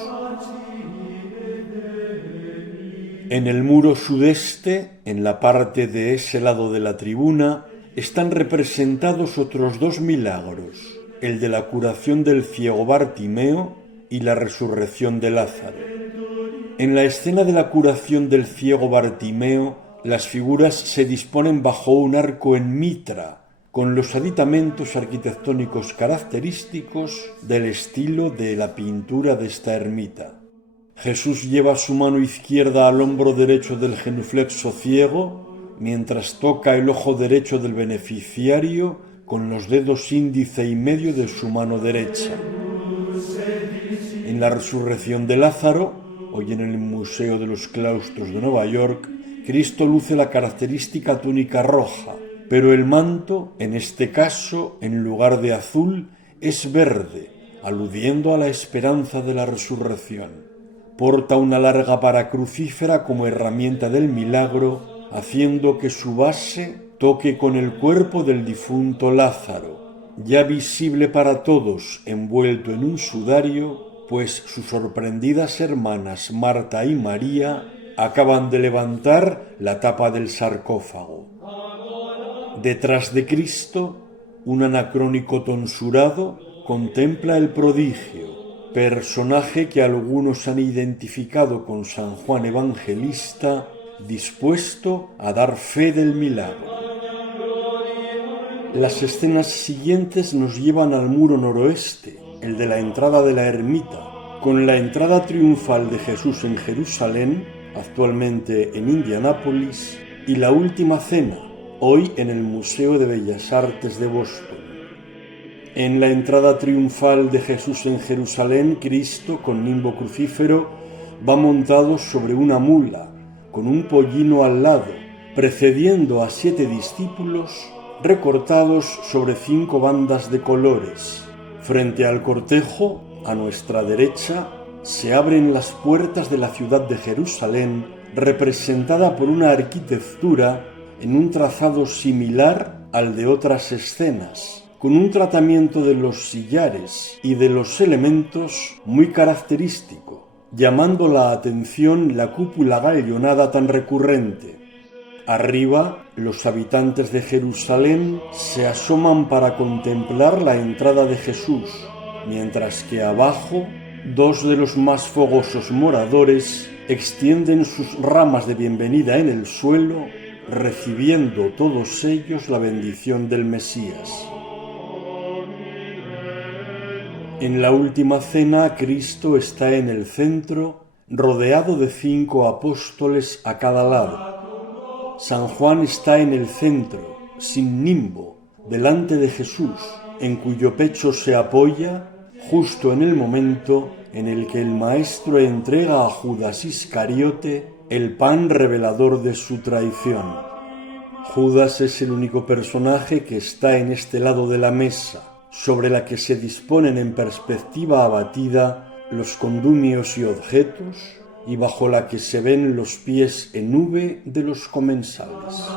En el muro sudeste, en la parte de ese lado de la tribuna, están representados otros 2 milagros, el de la curación del ciego Bartimeo y la resurrección de Lázaro. En la escena de la curación del ciego Bartimeo, las figuras se disponen bajo un arco en mitra, con los aditamentos arquitectónicos característicos del estilo de la pintura de esta ermita. Jesús lleva su mano izquierda al hombro derecho del genuflexo ciego, mientras toca el ojo derecho del beneficiario con los dedos índice y medio de su mano derecha. En la resurrección de Lázaro, hoy en el Museo de los Claustros de Nueva York, Cristo luce la característica túnica roja, pero el manto, en este caso, en lugar de azul, es verde, aludiendo a la esperanza de la resurrección. Porta una larga vara crucífera como herramienta del milagro, haciendo que su base toque con el cuerpo del difunto Lázaro, ya visible para todos, envuelto en un sudario, pues sus sorprendidas hermanas Marta y María acaban de levantar la tapa del sarcófago. Detrás de Cristo, un anacrónico tonsurado contempla el prodigio, personaje que algunos han identificado con San Juan Evangelista, dispuesto a dar fe del milagro. Las escenas siguientes nos llevan al muro noroeste, el de la entrada de la ermita, con la entrada triunfal de Jesús en Jerusalén, actualmente en Indianápolis, y la última cena, hoy en el Museo de Bellas Artes de Boston. En la entrada triunfal de Jesús en Jerusalén, Cristo, con nimbo crucífero, va montado sobre una mula, con un pollino al lado, precediendo a 7 discípulos recortados sobre 5 bandas de colores. Frente al cortejo, a nuestra derecha, se abren las puertas de la ciudad de Jerusalén, representada por una arquitectura en un trazado similar al de otras escenas, con un tratamiento de los sillares y de los elementos muy característico, llamando la atención la cúpula gallonada tan recurrente. Arriba, los habitantes de Jerusalén se asoman para contemplar la entrada de Jesús, mientras que abajo, 2 de los más fogosos moradores extienden sus ramas de bienvenida en el suelo, recibiendo todos ellos la bendición del Mesías. En la última cena, Cristo está en el centro, rodeado de 5 apóstoles a cada lado. San Juan está en el centro, sin nimbo, delante de Jesús, en cuyo pecho se apoya, justo en el momento en el que el Maestro entrega a Judas Iscariote el pan revelador de su traición. Judas es el único personaje que está en este lado de la mesa, sobre la que se disponen en perspectiva abatida los condumios y objetos, y bajo la que se ven los pies en V de los comensales.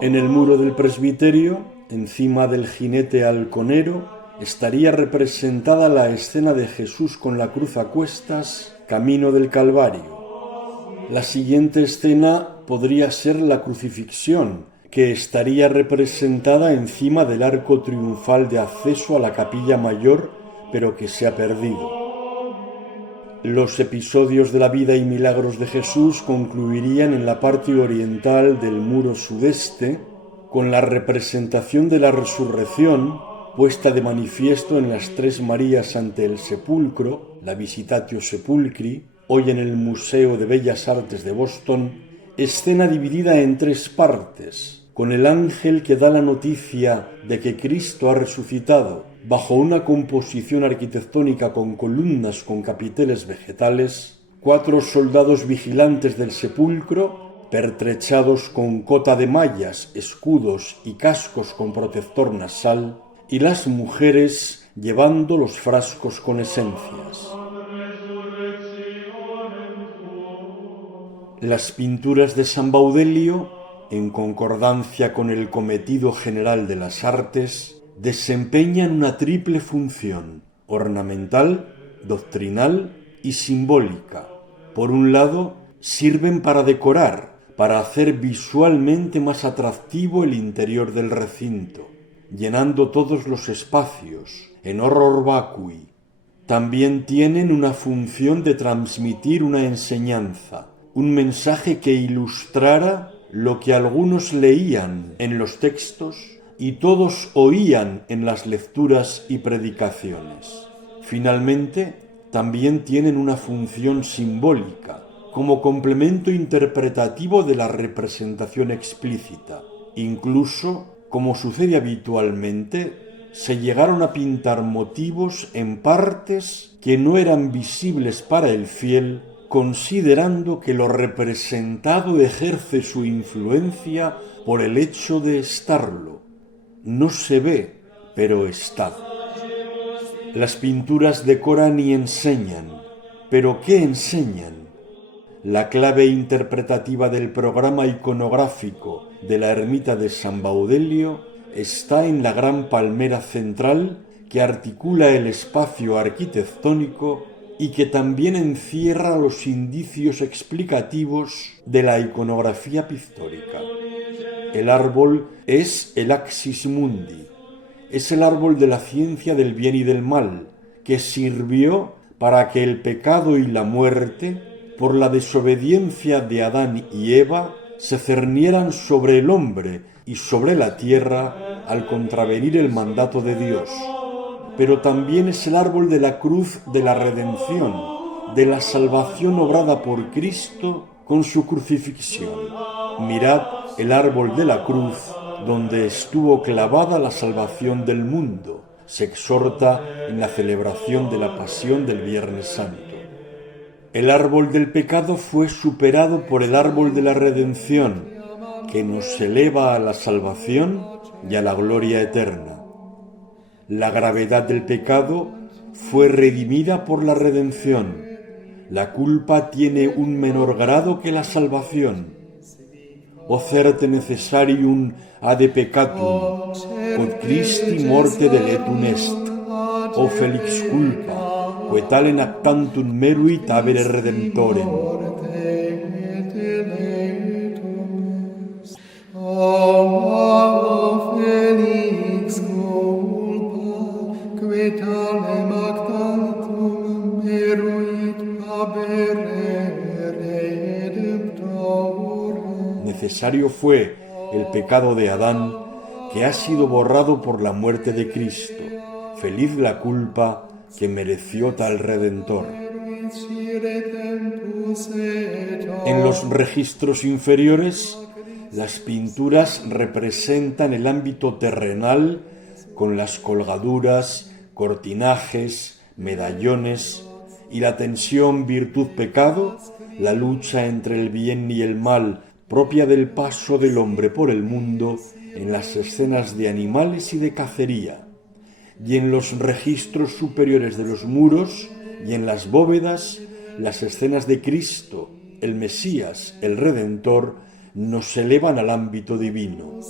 En el muro del presbiterio, encima del jinete halconero, estaría representada la escena de Jesús con la cruz a cuestas, camino del Calvario. La siguiente escena podría ser la crucifixión, que estaría representada encima del arco triunfal de acceso a la capilla mayor, pero que se ha perdido. Los episodios de la vida y milagros de Jesús concluirían en la parte oriental del muro sudeste, con la representación de la resurrección puesta de manifiesto en las 3 Marías ante el sepulcro, la Visitatio Sepulcri, hoy en el Museo de Bellas Artes de Boston, escena dividida en 3 partes, con el ángel que da la noticia de que Cristo ha resucitado, bajo una composición arquitectónica con columnas con capiteles vegetales, 4 soldados vigilantes del sepulcro, pertrechados con cota de mallas, escudos y cascos con protector nasal, y las mujeres llevando los frascos con esencias. Las pinturas de San Baudelio, en concordancia con el cometido general de las artes, desempeñan una triple función: ornamental, doctrinal y simbólica. Por un lado, sirven para decorar, para hacer visualmente más atractivo el interior del recinto, llenando todos los espacios, en horror vacui. También tienen una función de transmitir una enseñanza, un mensaje que ilustrara lo que algunos leían en los textos y todos oían en las lecturas y predicaciones. Finalmente, también tienen una función simbólica, como complemento interpretativo de la representación explícita. Incluso, como sucede habitualmente, se llegaron a pintar motivos en partes que no eran visibles para el fiel, considerando que lo representado ejerce su influencia por el hecho de estarlo. No se ve, pero está. Las pinturas decoran y enseñan. ¿Pero qué enseñan? La clave interpretativa del programa iconográfico de la ermita de San Baudelio está en la gran palmera central que articula el espacio arquitectónico y que también encierra los indicios explicativos de la iconografía pictórica. El árbol es el axis mundi, es el árbol de la ciencia del bien y del mal, que sirvió para que el pecado y la muerte, por la desobediencia de Adán y Eva, se cernieran sobre el hombre y sobre la tierra al contravenir el mandato de Dios. Pero también es el árbol de la cruz de la redención, de la salvación obrada por Cristo con su crucifixión. Mirad el árbol de la cruz, donde estuvo clavada la salvación del mundo. Se exhorta en la celebración de la pasión del Viernes Santo. El árbol del pecado fue superado por el árbol de la redención, que nos eleva a la salvación y a la gloria eterna. La gravedad del pecado fue redimida por la redención. La culpa tiene un menor grado que la salvación. O certe necessarium ad peccatum, quod Christi morte deletum est, o felix culpa, quae talen actantum meruit habere redemptorem. O felix culpa, quae talem actantum meruit habere redemptorem. Necesario fue el pecado de Adán, que ha sido borrado por la muerte de Cristo. Feliz la culpa que mereció tal Redentor. En los registros inferiores, las pinturas representan el ámbito terrenal con las colgaduras, cortinajes, medallones y la tensión virtud-pecado, la lucha entre el bien y el mal propia del paso del hombre por el mundo en las escenas de animales y de cacería, y en los registros superiores de los muros y en las bóvedas, las escenas de Cristo, el Mesías, el Redentor, nos elevan al ámbito divino.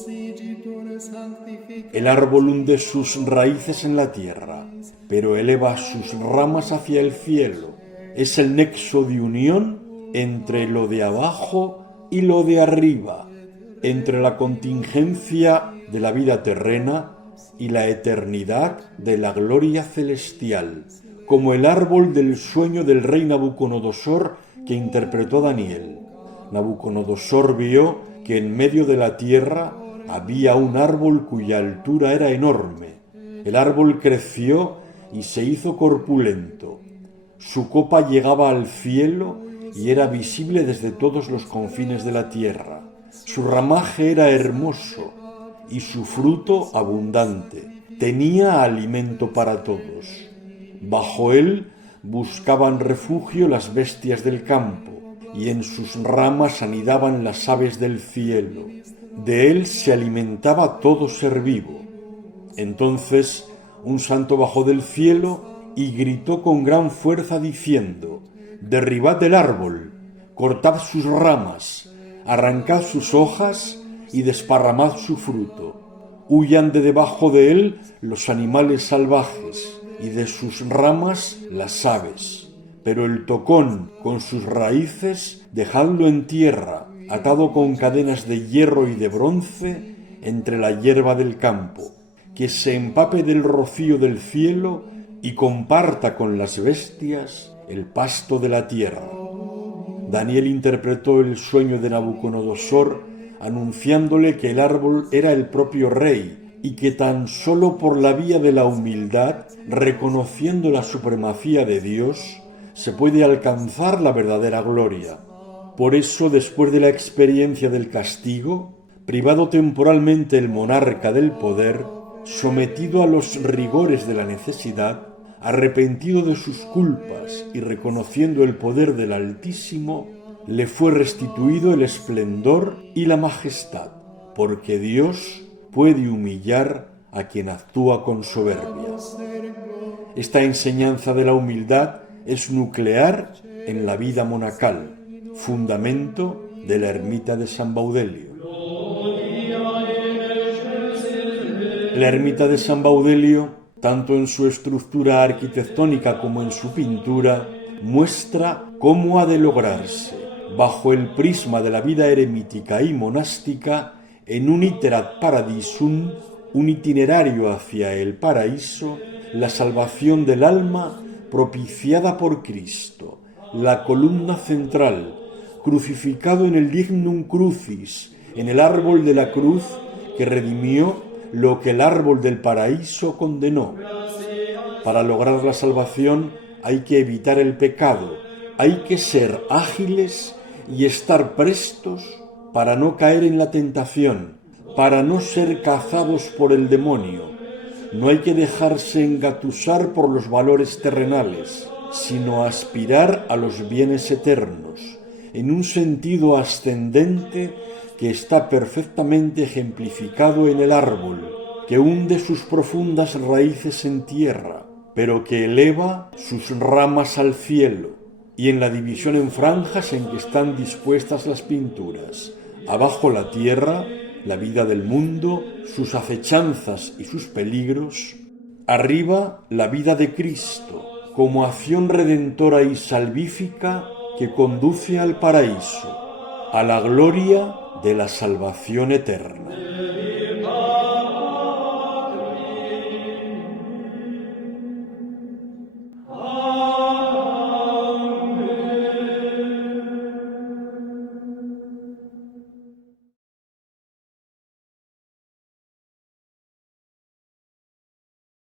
El árbol hunde sus raíces en la tierra, pero eleva sus ramas hacia el cielo. Es el nexo de unión entre lo de abajo y lo de arriba, entre la contingencia de la vida terrena y la eternidad de la gloria celestial, como el árbol del sueño del rey Nabucodonosor que interpretó Daniel. Nabucodonosor vio que en medio de la tierra había un árbol cuya altura era enorme. El árbol creció y se hizo corpulento. Su copa llegaba al cielo y era visible desde todos los confines de la tierra. Su ramaje era hermoso y su fruto abundante. Tenía alimento para todos. Bajo él buscaban refugio las bestias del campo, y en sus ramas anidaban las aves del cielo. De él se alimentaba todo ser vivo. Entonces un santo bajó del cielo y gritó con gran fuerza diciendo: «Derribad el árbol, cortad sus ramas, arrancad sus hojas y desparramad su fruto. Huyan de debajo de él los animales salvajes y de sus ramas las aves. Pero el tocón con sus raíces dejadlo en tierra, atado con cadenas de hierro y de bronce entre la hierba del campo, que se empape del rocío del cielo y comparta con las bestias el pasto de la tierra». Daniel interpretó el sueño de Nabucodonosor anunciándole que el árbol era el propio rey y que tan solo por la vía de la humildad, reconociendo la supremacía de Dios, se puede alcanzar la verdadera gloria. Por eso, después de la experiencia del castigo, privado temporalmente el monarca del poder, sometido a los rigores de la necesidad, arrepentido de sus culpas y reconociendo el poder del Altísimo, le fue restituido el esplendor y la majestad, porque Dios puede humillar a quien actúa con soberbia. Esta enseñanza de la humildad es nuclear en la vida monacal, fundamento de la ermita de San Baudelio. La ermita de San Baudelio, tanto en su estructura arquitectónica como en su pintura, muestra cómo ha de lograrse, bajo el prisma de la vida eremítica y monástica, en un iterat paradisum, un itinerario hacia el paraíso, la salvación del alma propiciada por Cristo, la columna central, crucificado en el dignum crucis, en el árbol de la cruz que redimió lo que el árbol del paraíso condenó. Para lograr la salvación hay que evitar el pecado, hay que ser ágiles y estar prestos para no caer en la tentación, para no ser cazados por el demonio. No hay que dejarse engatusar por los valores terrenales, sino aspirar a los bienes eternos, en un sentido ascendente que está perfectamente ejemplificado en el árbol, que hunde sus profundas raíces en tierra, pero que eleva sus ramas al cielo, y en la división en franjas en que están dispuestas las pinturas. Abajo la tierra, la vida del mundo, sus acechanzas y sus peligros. Arriba la vida de Cristo, como acción redentora y salvífica que conduce al paraíso, a la gloria de la salvación eterna.